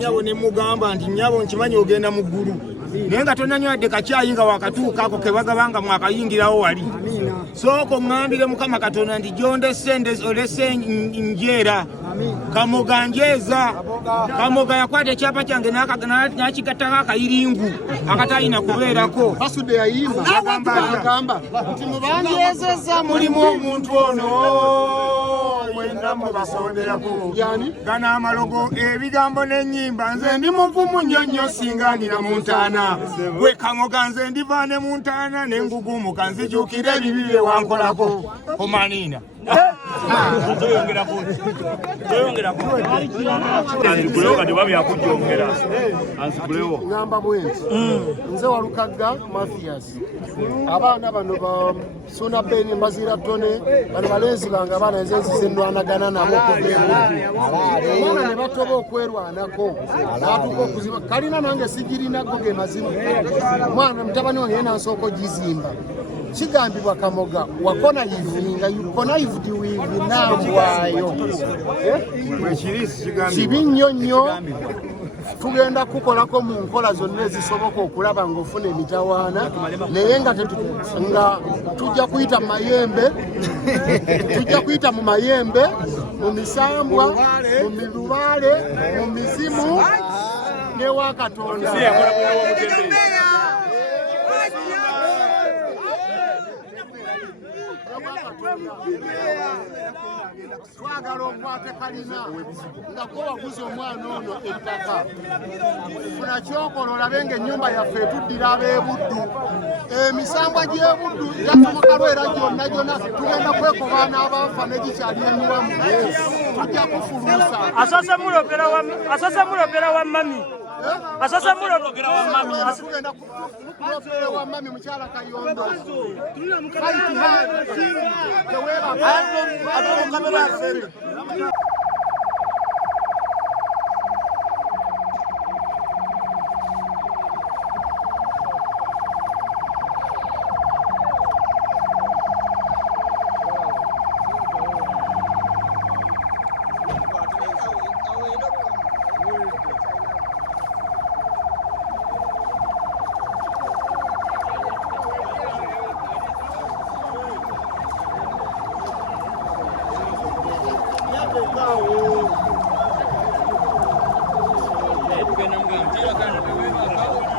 Nyabo ne mugamba nti nyabo nkimanyi ogenda mu ggulu naye nga tonnanywedde kacyayi nga wakatuukaako ke bagabanga mwakayingirawo wali sooka oŋŋambire Mukama Katonda nti gyondesse olese njeera Kamoga njeeza Kamoga yakwata ekyapa kyange n'akigattako akayiringu akatalina kubeerako basudde yayimba agamba nti mubanjeezezza mulimu omuntu ono mwenna mubasonderako gano amalogo ebigambo n'ennyimba nze ndi muvumu nnyo nnyo singaanira mu ntaana gwe Kamoga nze ndiva ne mu ntaana ne ngugumuka nzijukire ebibi bye wankolako omaniina ngamba bwenti nze Walukagga Mathias abaana bano ba Sona Beni Mbazira Tone bano balenzi bange abaana nze nzisennwanagana nabo okuvaomwana ne batoba okwerwanako natuka okuziba kalina nange sigirinako ge mazima omwana mutabani wange yenansooka ogizimba kigambibwa Kamoga wakona yivinga yukona yivudi wivi nambwayo kibi nnyo nnyo tugenda kukolako mu nkola zonna ezisoboka okulaba ng'ofuna emitawaana naye nga tujja kuyita mu mayembe tujja mu mayembe mu misambwa mu milubaale mu mizimu n'ewa Katonda twagala okwate kalina nga gwe waguza omwana ono ettaka funa kyokola olabe ng'ennyumba yaffe etuddira ab'ebuddu emisambwa gy'ebuddu gyatomokalwa era gyonna tugenda kwekobaana abafa ne gikyali emiwamu tujja kufuluusa asose mulopera wa mami tugenda kulopera wa mami mukyala Kayondo fight hard Tugenda